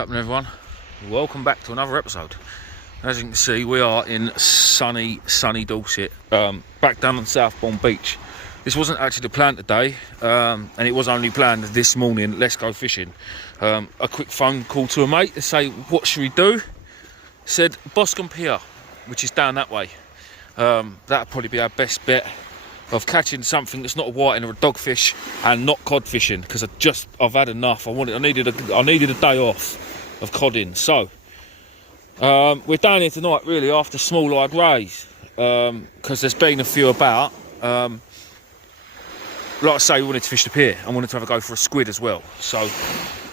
happening, everyone? Welcome back to another episode. As you can see, we are in sunny Dorset, back down on Southbourne beach. This wasn't actually the plan today, and it was only planned this morning. Let's go fishing. A quick phone call to a mate to say, what should we do? Said Boscombe Pier, which is down that way. That'll probably be our best bet of catching something that's not a whiting or a dogfish, and not cod fishing, because I've had enough. I needed a day off of codding. So we're down here tonight really after small-eyed rays, because there's been a few about. Like I say, we wanted to fish the pier. I wanted to have a go for a squid as well. So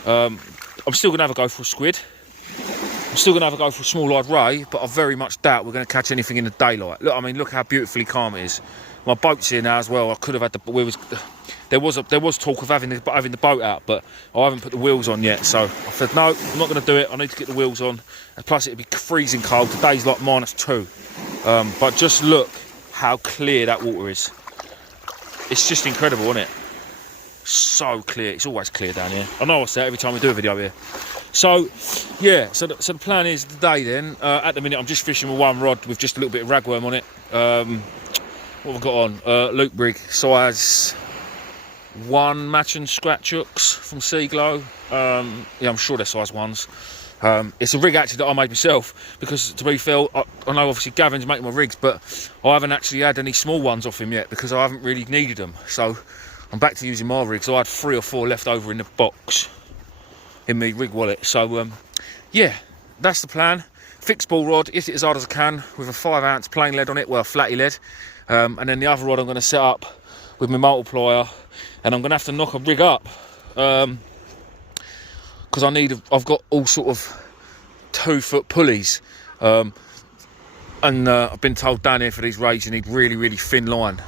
I'm still going to have a go for a squid. I'm still going to have a go for a small-eyed ray, but I very much doubt we're going to catch anything in the daylight. Look how beautifully calm it is. My boat's here now as well. I could have had there was talk of having the boat out, but I haven't put the wheels on yet. So I said, no, I'm not going to do it. I need to get the wheels on. And plus, it'd be freezing cold. Today's like -2. But just look how clear that water is. It's just incredible, isn't it? So clear. It's always clear down here. I know I say it every time we do a video here. So, yeah. So the plan is today then. At the minute, I'm just fishing with one rod with just a little bit of ragworm on it. What have I got on? Luke Brig, size 1 match and scratch hooks from Seaglow. Yeah, I'm sure they're size 1s. It's a rig actually that I made myself, because to be fair, I know obviously Gavin's making my rigs, but I haven't actually had any small ones off him yet because I haven't really needed them. So I'm back to using my rigs. I had 3 or 4 left over in the box in my rig wallet. So yeah, that's the plan. Fixed ball rod, hit it as hard as I can with a 5-ounce plain lead on it, well, flatty lead. And then the other rod I'm going to set up with my multiplier, and I'm going to have to knock a rig up because I've got all sort of 2-foot pulleys, and I've been told down here for these rays you need really thin line,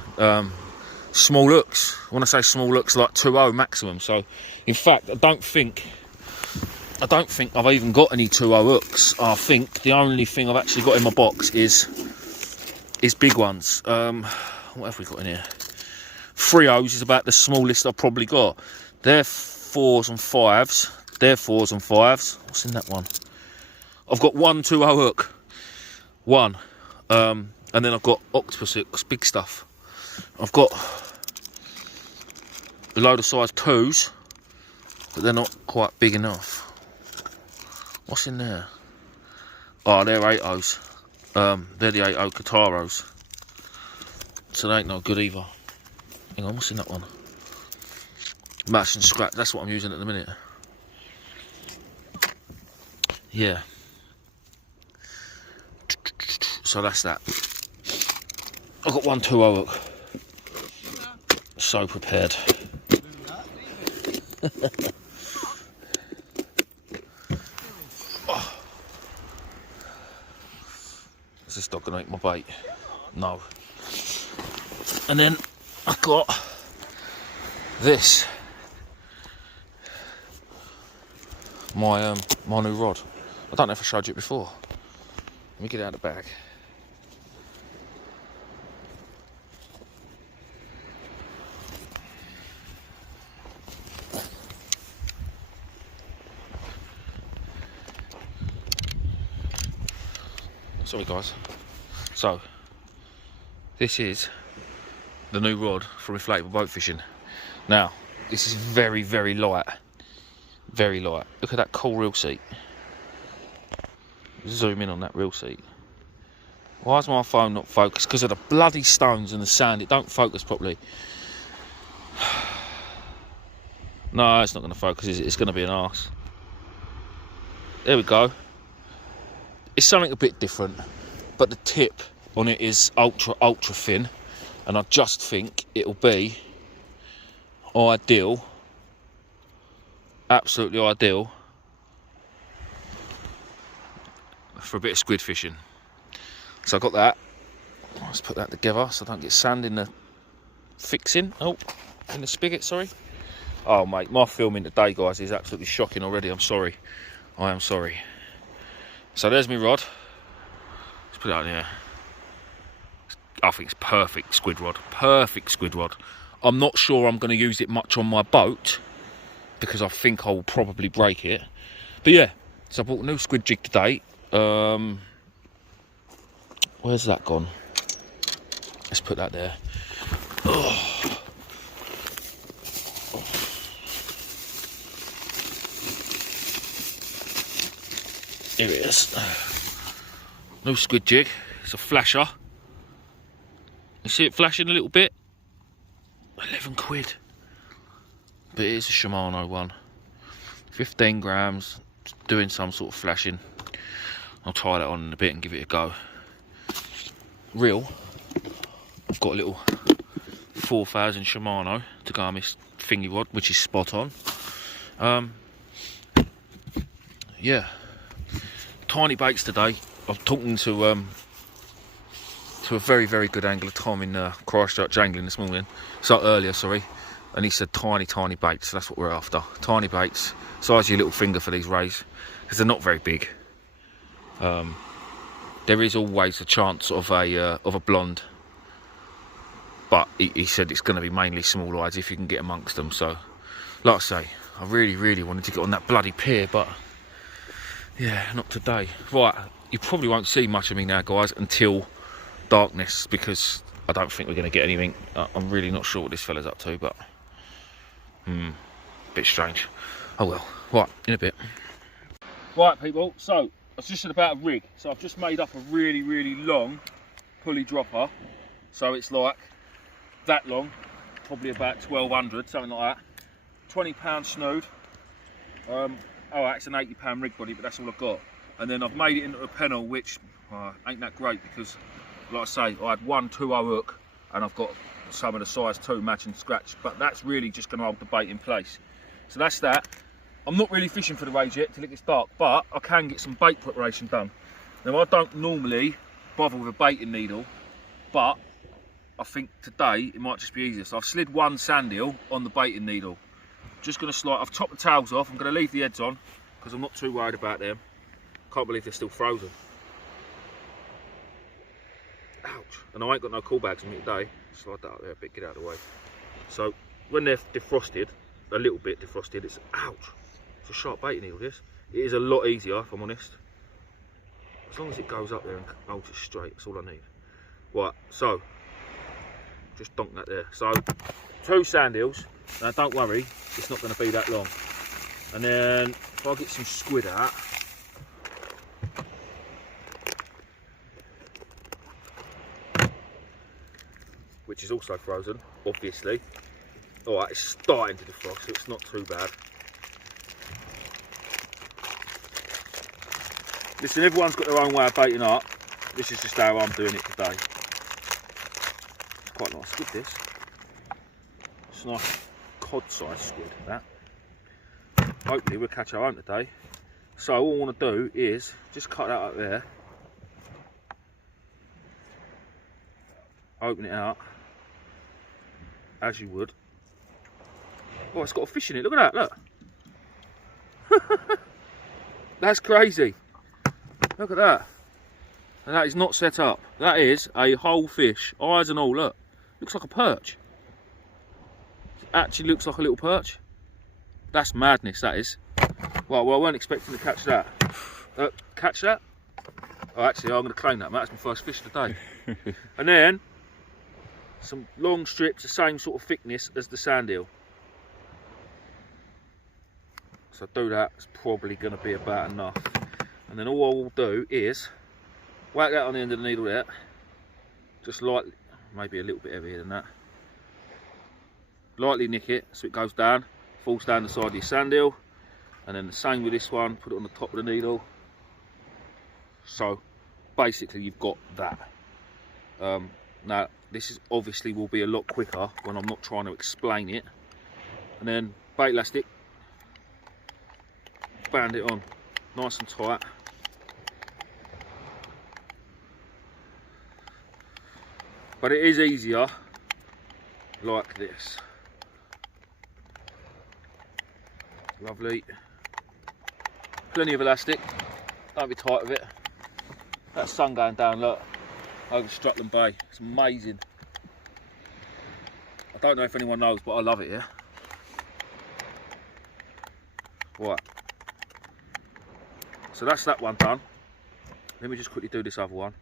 small hooks. When I say small hooks, like 2.0 maximum. So in fact, I don't think I've even got any 2.0 hooks. I think the only thing I've actually got in my box is big ones. What have we got in here? 3.0s is about the smallest I've probably got. They're 4s and 5s. They're 4s and 5s. What's in that one? I've got 1 2.0 hook. One. And then I've got octopus hooks, big stuff. I've got a load of size 2s, but they're not quite big enough. What's in there? Oh, they're 8.0s. They're the 8.0 Kataros. So they ain't no good either. Hang on, what's in that one? Match and scratch, that's what I'm using at the minute. Yeah. So that's that. I've got 1 2.0 hook. So prepared. Oh. Is this dog gonna eat my bait? No. And then I've got this. My new rod. I don't know if I showed you it before. Let me get it out of the bag. Sorry guys. So this is the new rod for inflatable boat fishing. Now this is very light. Very light. Look at that cool reel seat. Zoom in on that reel seat. Why is my phone not focused? Because of the bloody stones and the sand. It don't focus properly. No, it's not going to focus, is it? It's going to be an arse. There we go. It's something a bit different, but the tip on it is ultra thin, and I just think it'll be ideal. Absolutely ideal for a bit of squid fishing. So I got that. Let's put that together so I don't get sand in the fixing. Oh, in the spigot, sorry. Oh mate, my filming today guys is absolutely shocking already. I'm sorry. I am sorry. So there's my rod. Let's put it out here. I think it's perfect squid rod. Perfect squid rod. I'm not sure I'm going to use it much on my boat because I think I'll probably break it. But yeah, So I bought a new squid jig today. Where's that gone? Let's put that there. Oh. Here it is. New squid jig. It's a flasher. You see it flashing a little bit? 11 quid. But it is a Shimano one. 15 grams. Doing some sort of flashing. I'll try that on in a bit and give it a go. Reel. I've got a little 4000 Shimano to go on this thingy rod, which is spot on. Yeah. Tiny baits today. I'm talking to a very, very good angler, Tom, in Christchurch angling this morning. So earlier, sorry. And he said tiny baits. So that's what we're after. Tiny baits, size of your little finger for these rays, because they're not very big. There is always a chance of a blonde, but he said it's going to be mainly small eyes if you can get amongst them. So, like I say, I really wanted to get on that bloody pier, but yeah, not today. Right, you probably won't see much of me now, guys, until darkness, because I don't think we're going to get anything. I'm really not sure what this fella's up to, but bit strange. Oh well. Right, in a bit. Right, people, so I was just said about a rig. So I've just made up a really long pulley dropper. So it's like that long, probably about 1200, something like that. 20 pound snood. Oh, it's an 80 pound rig body, but that's all I've got. And then I've made it into a pennel, which ain't that great, because like I say, I had 1 2/0 hook, and I've got some of the size 2 matching scratch, but that's really just going to hold the bait in place. So that's that. I'm not really fishing for the rays yet till it gets dark, but I can get some bait preparation done. Now, I don't normally bother with a baiting needle, but I think today it might just be easier. So I've slid 1 sand eel on the baiting needle. Just going to slide. I've topped the tails off. I'm going to leave the heads on because I'm not too worried about them. Can't believe they're still frozen. Ouch. And I ain't got no cool bags on me today. Slide that up there a bit, get out of the way. So when they're defrosted, a little bit defrosted, it's ouch. It's a sharp baiting needle, this. It is a lot easier, if I'm honest. As long as it goes up there and holds it straight, that's all I need. Right, so just donk that there. So 2 sand eels. Now don't worry, it's not going to be that long. And then if I get some squid out, which is also frozen, obviously. Alright, it's starting to defrost, so it's not too bad. Listen, everyone's got their own way of baiting up. This is just how I'm doing it today. It's quite nice squid, this. It's a nice cod-sized squid, that. Hopefully we'll catch our own today. So all I want to do is just cut that up there. Open it out. As you would. Oh, it's got a fish in it. Look at that, look. That's crazy. Look at that. And that is not set up. That is a whole fish, eyes and all, look. Looks like a perch. It actually looks like a little perch. That's madness, that is. Well, I weren't expecting to catch that. Catch that? Oh, actually, I'm going to claim that, mate. That's my first fish of the day. And then some long strips, the same sort of thickness as the sand eel. So do that, it's probably going to be about enough. And then all I will do is whack that on the end of the needle there, just lightly, maybe a little bit heavier than that. Lightly nick it so it goes down, falls down the side of your sand eel. And then the same with this one, put it on the top of the needle. So basically you've got that. Now this is obviously will be a lot quicker when I'm not trying to explain it. And then bait elastic, band it on nice and tight. But it is easier like this. Lovely. Plenty of elastic, don't be tight with it. That sun going down, look, over Struttland Bay. It's amazing. I don't know if anyone knows, but I love it here. Right. So that's that one done. Let me just quickly do this other one.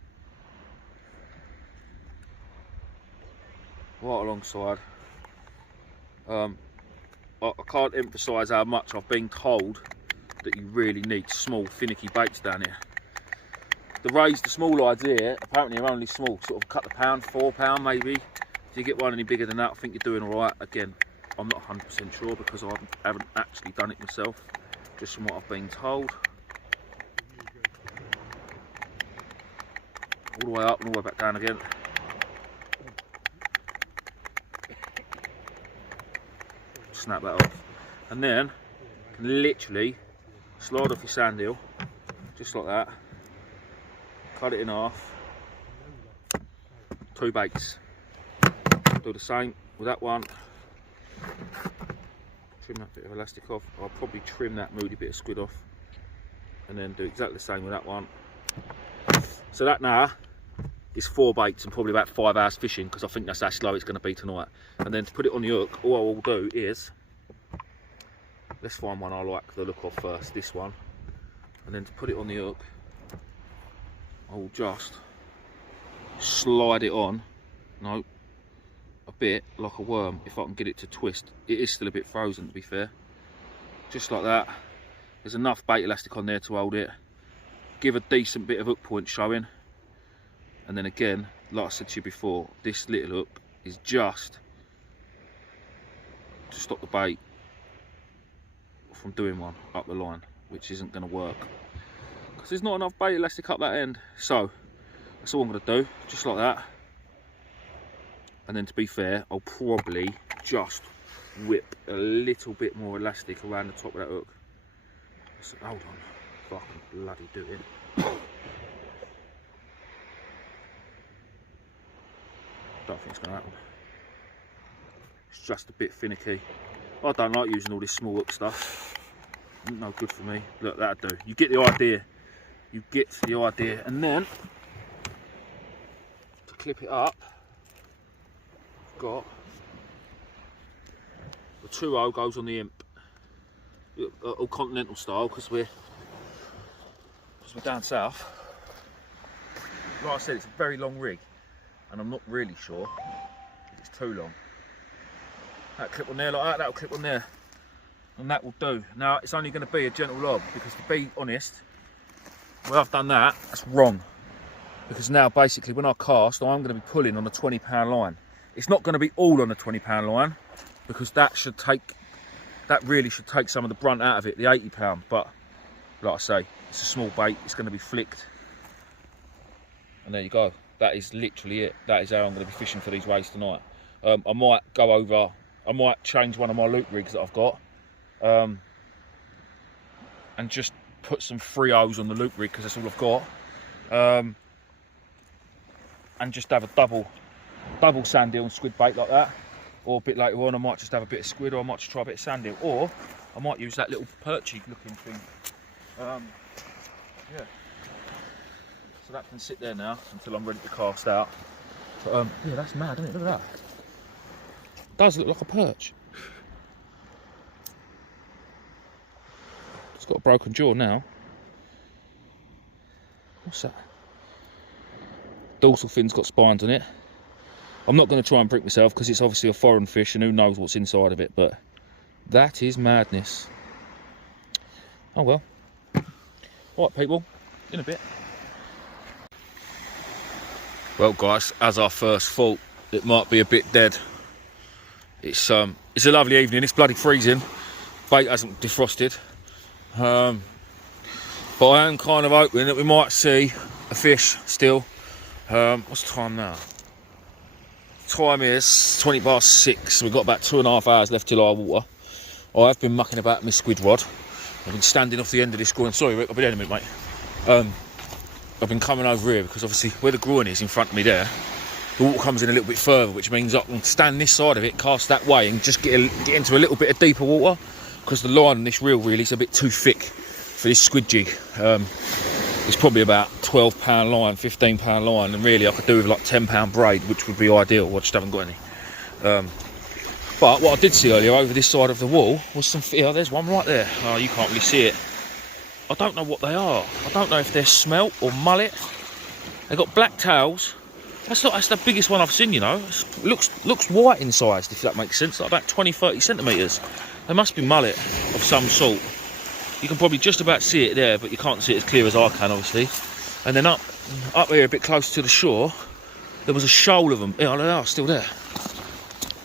Right alongside. I can't emphasise how much I've been told that you really need small, finicky baits down here. The small lides here, apparently are only small, sort of a couple of pounds, £4 maybe. If you get one any bigger than that, I think you're doing alright. Again, I'm not 100% sure because I haven't actually done it myself, just from what I've been told. All the way up and all the way back down again. Snap that off. And then, you can literally slide off your sand eel, just like that. Cut it in half. 2 baits. Do the same with that one. Trim that bit of elastic off. I'll probably trim that moody bit of squid off. And then do exactly the same with that one. So that now is 4 baits and probably about 5 hours fishing, because I think that's how slow it's going to be tonight. And then to put it on the hook, all I will do is, let's find one I like the look of first, this one. And then to put it on the hook, I will just slide it on, no, a bit like a worm, if I can get it to twist. It is still a bit frozen, to be fair. Just like that. There's enough bait elastic on there to hold it. Give a decent bit of hook point showing. And then again, like I said to you before, this little hook is just to stop the bait from doing one up the line, which isn't going to work because there's not enough bait elastic up that end. So that's all I'm going to do, just like that. And then to be fair, I'll probably just whip a little bit more elastic around the top of that hook. So, hold on, fucking bloody do it. Don't think it's going to happen. It's just a bit finicky. I don't like using all this small hook stuff. No good for me. Look, that'll do. You get the idea. You get the idea. And then, to clip it up, I've got the 2.0 goes on the imp. All continental style, because we're down south. Like I said, it's a very long rig, and I'm not really sure if it's too long. That clip on there like that, that'll clip on there, and that will do. Now it's only going to be a gentle lob, because to be honest, when I've done that, that's wrong. Because now basically when I cast, I'm going to be pulling on a £20 line. It's not going to be all on a £20 line, because that really should take some of the brunt out of it, the £80. But like I say, it's a small bait, it's going to be flicked. And there you go. That is literally it. That is how I'm going to be fishing for these rays tonight. I might go over, I might change one of my loop rigs that I've got, and just put some 3.0s on the loop rig, because that's all I've got. And just have a double sand eel and squid bait like that. Or a bit later on, I might just have a bit of squid, or I might just try a bit of sand eel, or I might use that little perchy looking thing. Yeah. So that can sit there now until I'm ready to cast out. But yeah, that's mad, isn't it? Look at that. It does look like a perch. It's got a broken jaw now. What's that? Dorsal fin's got spines on it. I'm not going to try and prick myself, because it's obviously a foreign fish and who knows what's inside of it, but that is madness. Oh well. Alright people, in a bit. Well guys, as I first thought, it might be a bit dead. It's a lovely evening, it's bloody freezing. Bait hasn't defrosted. But I am kind of hoping that we might see a fish still. What's the time now? Time is 20 past 6. We've got about 2.5 hours left till our water. I've been mucking about my squid rod. I've been standing off the end of this groin. Sorry Rick, I'll be there in a minute mate. I've been coming over here because obviously where the groin is in front of me there, the water comes in a little bit further, which means I can stand this side of it, cast that way, and just get into a little bit of deeper water, because the line on this reel really is a bit too thick for this squid jig. It's probably about £12 line, £15 line, and really I could do with like £10 braid, which would be ideal. I just haven't got any. But what I did see earlier over this side of the wall was some fish. Oh, there's one right there. Oh, you can't really see it. I don't know what they are. I don't know if they're smelt or mullet. They've got black tails. That's the biggest one I've seen, you know. It looks white inside, if that makes sense, like about 20-30 centimetres. They must be mullet of some sort. You can probably just about see it there, but you can't see it as clear as I can, obviously. And then up here, a bit closer to the shore, there was a shoal of them. Yeah, they are still there.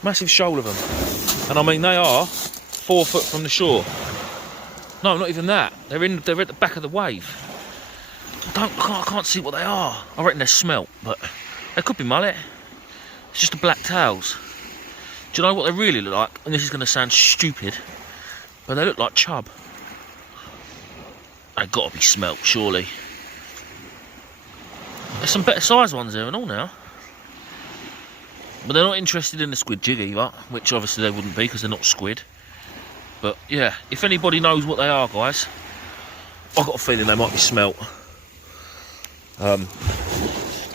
Massive shoal of them. And I mean, they are 4 foot from the shore. No, not even that. They're at the back of the wave. I can't see what they are. I reckon they're smelt, but they could be mullet. It's just the black tails. Do you know what they really look like? And this is going to sound stupid, but they look like chub. They've got to be smelt, surely. There's some better sized ones there and all now. But they're not interested in the squid jig either, which obviously they wouldn't be because they're not squid. But yeah, if anybody knows what they are, guys, I've got a feeling they might be smelt. But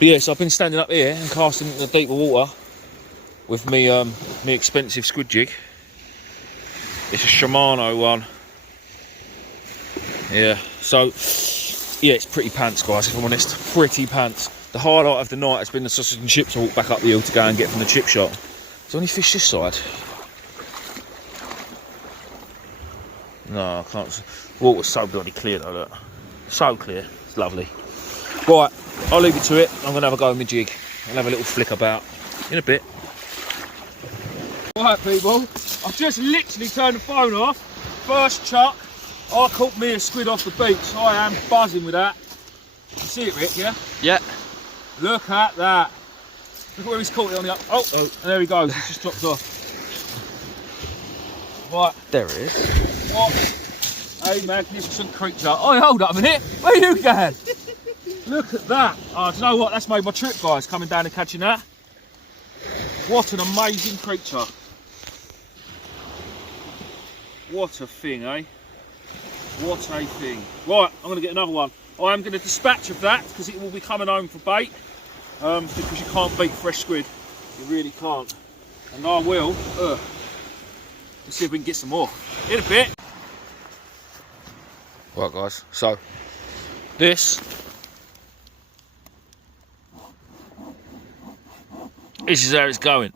yeah, so I've been standing up here and casting in the deeper water with me expensive squid jig. It's a Shimano one. Yeah, so yeah, it's pretty pants, guys, if I'm honest. Pretty pants. The highlight of the night has been the sausage and chips I walked back up the hill to go and get from the chip shop. Is there any fish this side? No, I can't. Water's so bloody clear though, look. So clear. It's lovely. Right, I'll leave it to it. I'm going to have a go with my jig. I'll have a little flick about in a bit. Right, people. I've just literally turned the phone off. First chuck. I caught me a squid off the beach. I am buzzing with that. You see it, Rick, yeah? Yeah. Look at that. Look at where he's caught it on the up. Oh, and there he goes. He's just dropped off. Right. There it is. What a magnificent creature. Oh, hold up a minute. Where are you going? Look at that. Oh, do you know what? That's made my trip, guys, coming down and catching that. What an amazing creature. What a thing, eh? What a thing. Right, I'm going to get another one. I am going to dispatch of that because it will be coming home for bait. Because you can't beat fresh squid. You really can't. And I will. Let's see if we can get some more. In a bit. Right, guys. So, this is how it's going.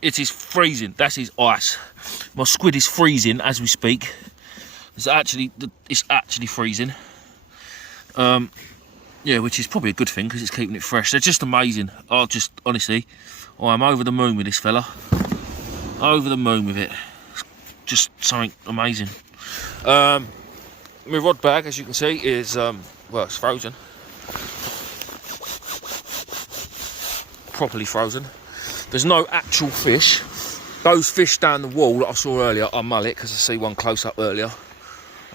It is freezing. That is ice. My squid is freezing as we speak. It's actually freezing. Yeah, which is probably a good thing because it's keeping it fresh. They're just amazing. Honestly, I'm over the moon with this fella. Over the moon with it. It's just something amazing. My rod bag, as you can see, is well, it's frozen. Properly frozen. There's no actual fish. Those fish down the wall that I saw earlier are mullet because I see one close up earlier.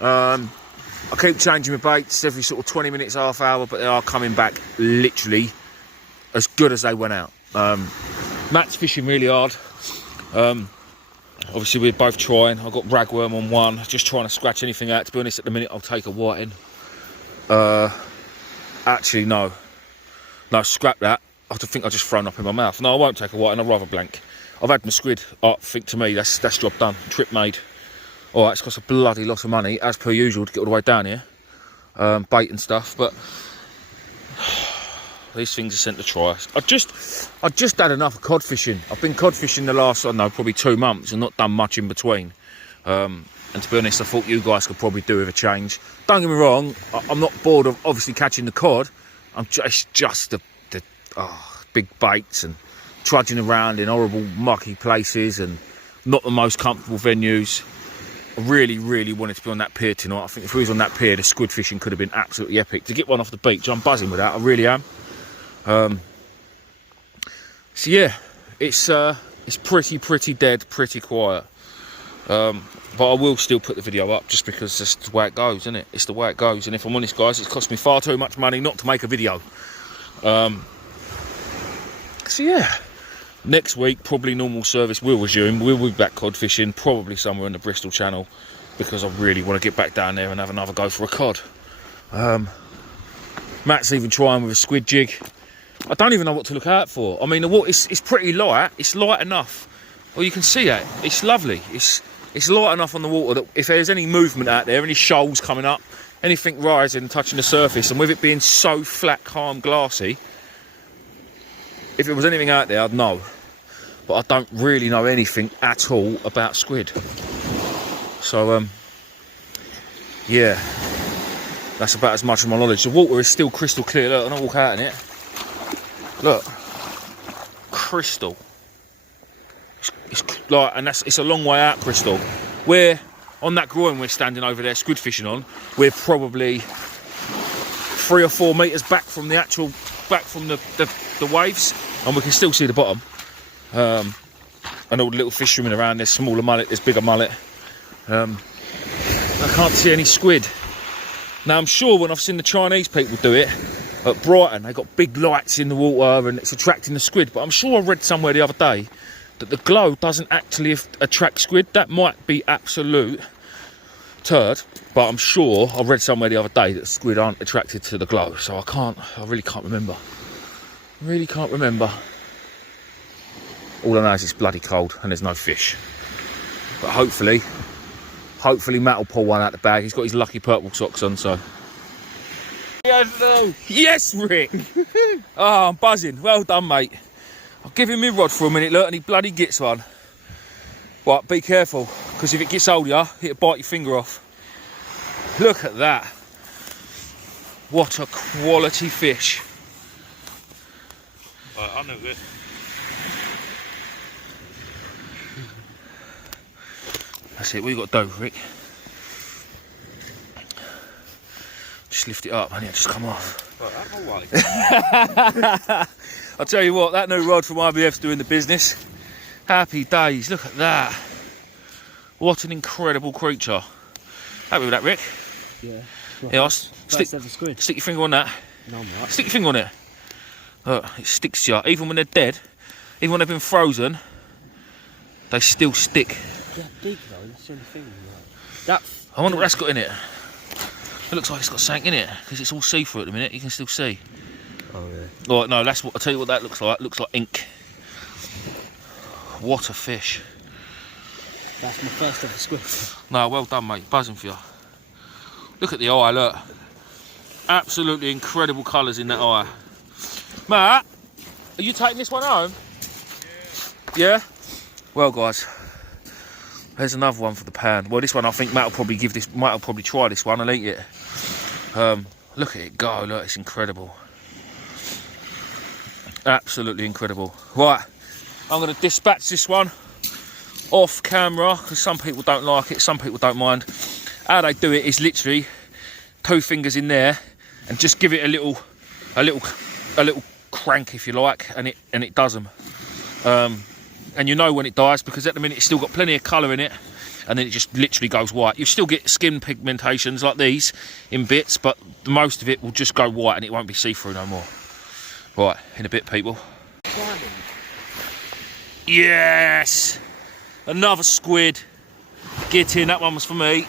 I keep changing my baits every sort of 20 minutes, half hour, but they are coming back literally as good as they went out. Matt's fishing really hard. Obviously we're both trying. I've got ragworm on one, just trying to scratch anything out. To be honest, at the minute I'll take a whiting. Actually no, scrap that. I think I've just thrown up in my mouth. No, I won't take a whiting, I'd rather blank. I've had my squid. I think to me that's job done. Trip made. Alright, it's cost a bloody lot of money, as per usual, to get all the way down here. Bait and stuff, but these things are sent to try. I just had enough of cod fishing. I've been cod fishing the last, I don't know, probably 2 months and not done much in between. And to be honest, I thought you guys could probably do with a change. Don't get me wrong, I'm not bored of obviously catching the cod. I'm just the big baits and trudging around in horrible mucky places and not the most comfortable venues. I really, really wanted to be on that pier tonight. I think if we was on that pier, the squid fishing could have been absolutely epic. To get one off the beach, I'm buzzing with that. I really am. So yeah, it's pretty dead, pretty quiet. But I will still put the video up just because that's the way it goes, isn't it? It's the way it goes. And if I'm honest, guys, it's cost me far too much money not to make a video. So yeah. Next week, probably normal service will resume. We'll be back cod fishing, probably somewhere in the Bristol Channel, because I really want to get back down there and have another go for a cod. Matt's even trying with a squid jig. I don't even know what to look out for. I mean, the water it's pretty light. It's light enough. Well, you can see it. It's lovely. It's it's light enough on the water that if there's any movement out there, any shoals coming up, anything rising and touching the surface, and with it being so flat, calm, glassy, if there was anything out there, I'd know. But I don't really know anything at all about squid. So, yeah, that's about as much of my knowledge. The water is still crystal clear. Look, and I walk out in it. Look, crystal. It's like, and it's a long way out crystal. We're on that groin we're standing over there squid fishing on. We're probably 3 or 4 metres back from the actual, the waves, and we can still see the bottom. And all the little fish swimming around. There's smaller mullet, there's bigger mullet. I can't see any squid. Now I'm sure when I've seen the Chinese people do it at Brighton, they got big lights in the water and it's attracting the squid. But I'm sure I read somewhere the other day that the glow doesn't actually attract squid. That might be absolute turd, but I'm sure I read somewhere the other day that squid aren't attracted to the glow. So I really can't remember. Really can't remember. All I know is it's bloody cold and there's no fish. But hopefully Matt will pull one out the bag. He's got his lucky purple socks on, so. Yes, Rick! Oh, I'm buzzing. Well done, mate. I'll give him my rod for a minute, look, and he bloody gets one. Right, be careful, because if it gets hold of you, it'll bite your finger off. Look at that. What a quality fish. Right, I know it. That's it, what you got to do, Rick? Just lift it up and it'll just come off. Right, I'm alright. I'll tell you what, that new rod from IBF's doing the business. Happy days, look at that. What an incredible creature. Happy with that, Rick? Yeah. Yeah, Stick your finger on that. No, I'm right. Stick your finger on it. Look, it sticks to you. Even when they're dead, even when they've been frozen, they still stick. Yeah, dig though, that's the only thing. That. I wonder what that's got in it. It looks like it's got something in it, because it's all see-through at the minute, you can still see. Oh yeah. Oh, no, that's what, I'll tell you what that looks like. It looks like ink. What a fish. That's my first ever squid. No, well done, mate. Buzzing for you. Look at the eye, look. Absolutely incredible colours in that eye. Matt, are you taking this one home? Yeah? Well, guys, there's another one for the pan. Well, this one I think Matt will probably try this one and eat it. Look at it go, look, it's incredible. Absolutely incredible. Right, I'm going to dispatch this one off camera because some people don't like it, some people don't mind. How they do it is literally 2 fingers in there and just give it a little crank, if you like, and it does them. And you know when it dies because at the minute it's still got plenty of colour in it, and then it just literally goes white. You still get skin pigmentations like these in bits, but most of it will just go white and it won't be see-through no more. Right, in a bit, people. Yes! Another squid. Get in, that one was for me.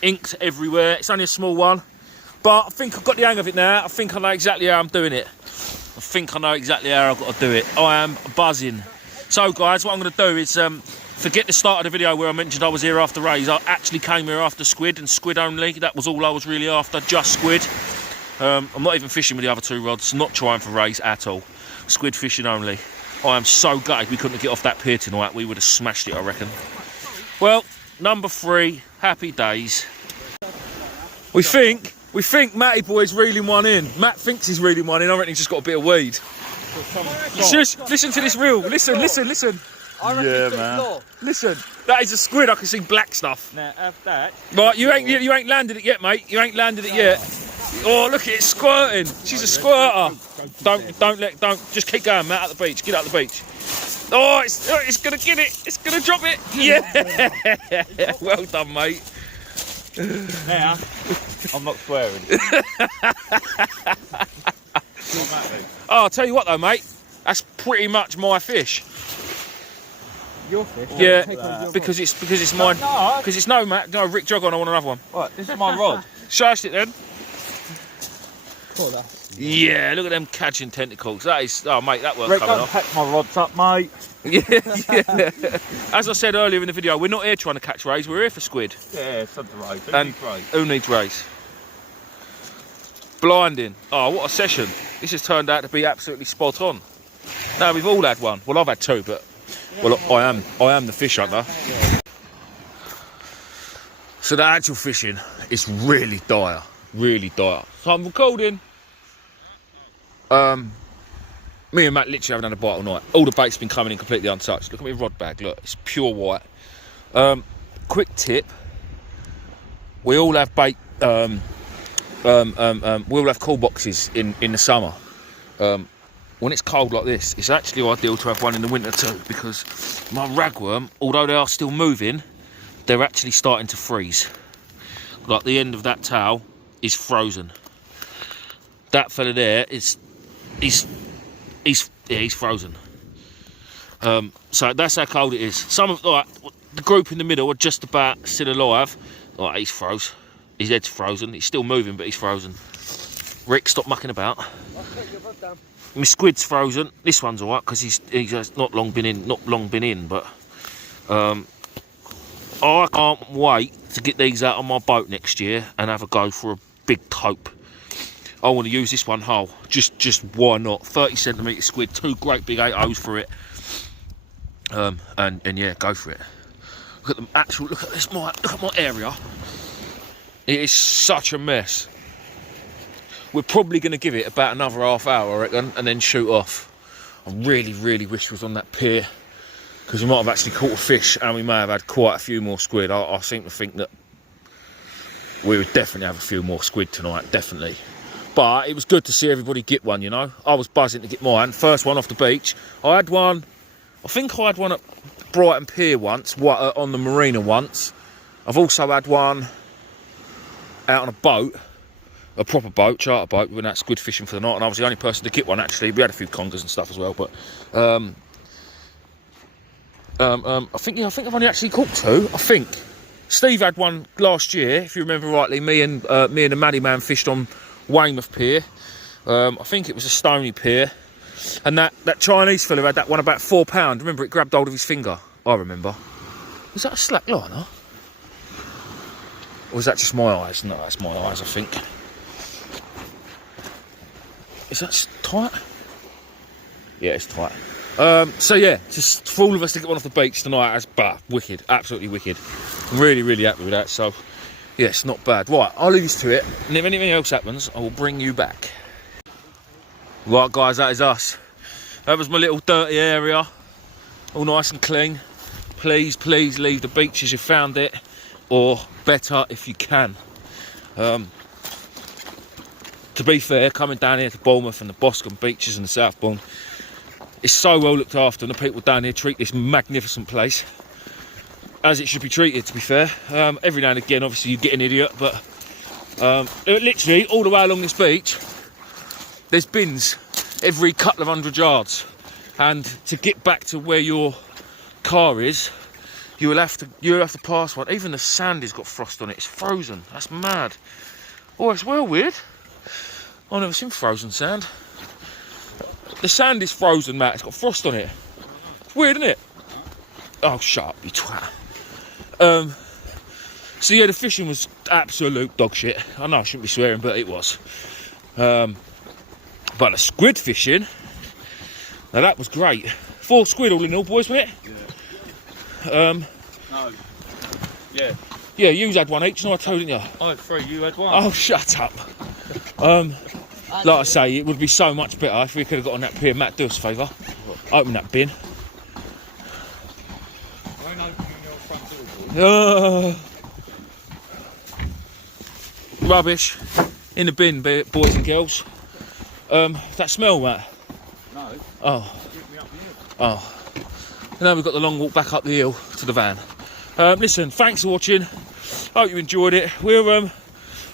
Inked everywhere. It's only a small one, but I think I've got the hang of it now. I think I know exactly how I'm doing it. I think I know exactly how I've got to do it. I am buzzing. So guys, what I'm going to do is forget the start of the video where I mentioned I was here after rays. I actually came here after squid and squid only. That was all I was really after, just squid. I'm not even fishing with the other 2 rods, not trying for rays at all. Squid fishing only. I am so gutted we couldn't get off that pier tonight. We would have smashed it, I reckon. Well, number 3, happy days. We think Matty boy's reeling one in. Matt thinks he's reeling one in. I reckon he's just got a bit of weed. Just listen to this reel. Listen. Yeah, man. Listen, that is a squid. I can see black stuff. Now, have that. Right, you ain't landed it yet, mate. You ain't landed it yet. Oh, look at it squirting. She's a squirter. Don't. Just keep going, Matt. At the beach. Get out the beach. Oh, it's gonna get it. It's gonna drop it. Yeah. Well done, mate. Yeah. I'm not swearing. Oh, I'll tell you what though, mate. That's pretty much my fish. Your fish? Yeah, because it's mine. Because it's Matt. No, Rick, jog on. I want another one. Right, this is my rod. Shush it then. Oh, that's... Yeah, look at them catching tentacles. That is, oh mate, that worked Rick, coming don't off. pack my rods up, mate. Yeah, yeah. As I said earlier in the video, we're not here trying to catch rays, we're here for squid. Yeah, it's on the road. And who needs rays? Blinding. Oh, what a session. This has turned out to be absolutely spot on. Now, we've all had one. Well, I've had two, but... Well, I am the fish hunter. So the actual fishing is really dire. Really dire. So I'm recording. Me and Matt literally haven't had a bite all night. All the bait's been coming in completely untouched. Look at my rod bag, look, it's pure white. Quick tip, we all have bait, we all have cool boxes in the summer. When it's cold like this, it's actually ideal to have one in the winter too, because my ragworm, although they are still moving, they're actually starting to freeze. Like the end of that towel is frozen. That fella there is, he's frozen. So that's how cold it is. Some of like the group in the middle are just about still alive. Like he's froze. His head's frozen. He's still moving, but he's frozen. Rick, stop mucking about. My squid's frozen. This one's alright because he's not long been in. But I can't wait to get these out on my boat next year and have a go for a big cope. I want to use this one whole. Just why not? 30cm squid, two great big 8.0s for it. And yeah, go for it. Look at the look at my area. It is such a mess. We're probably going to give it about another half hour, I reckon, and then shoot off. I really, really wish we was on that pier, because we might have actually caught a fish, and we may have had quite a few more squid. I seem to think that we would definitely have a few more squid tonight, definitely. But it was good to see everybody get one, you know. I was buzzing to get mine. First one off the beach. I had one, I think I had one at Brighton Pier once, on the marina once. I've also had one out on a boat, a proper boat, charter boat. We went out squid fishing for the night, and I was the only person to get one actually. We had a few congers and stuff as well, but I think I've only actually caught two. I think Steve had one last year, if you remember rightly. Me and the Maddie Man fished on Weymouth Pier. I think it was a stony pier, and that Chinese fella had that one about £4. Remember, it grabbed hold of his finger. I remember. Was that a slack liner? Or was that just my eyes? No, that's my eyes, I think. Is that tight? Yeah, it's tight. So yeah, just for all of us to get one off the beach tonight, that's wicked, absolutely wicked. I'm really, really happy with that. So yes, not bad. Right, I'll leave you to it, and if anything else happens, I will bring you back. Right, guys, that is us. That was my little dirty area, all nice and clean. Please, please leave the beach as you found it, or better if you can. To be fair, coming down here to Bournemouth and the Boscombe beaches and the Southbourne, it's so well looked after, and the people down here treat this magnificent place as it should be treated, to be fair. Every now and again, obviously, you get an idiot, but literally all the way along this beach, there's bins every couple of 100 yards, and to get back to where your car is, you'll have to pass one. Even the sand has got frost on it. It's frozen. That's mad. Oh, it's well weird. I've never seen frozen sand. The sand is frozen, Matt. It's got frost on it. It's weird, isn't it? Oh, shut up, you twat. So yeah, the fishing was absolute dog shit. I know I shouldn't be swearing, but it was. But the squid fishing, now that was great. 4 squid all in all, boys, wasn't it? Yeah. No. Yeah. Yeah, you had one each, no, I told you, didn't you? I had 3, you had 1. Oh, shut up. Like I say, it would be so much better if we could have got on that pier. Matt, do us a favour. Open that bin. I ain't opening your front door, boy. Rubbish. In the bin, boys and girls. That smell, Matt? No. Oh. Get me up here. Oh. Now we've got the long walk back up the hill to the van. Listen, thanks for watching. Hope you enjoyed it. We're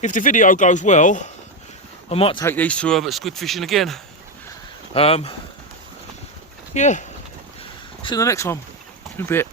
if the video goes well, I might take these to squid fishing again. Yeah. See you in the next one. In a bit.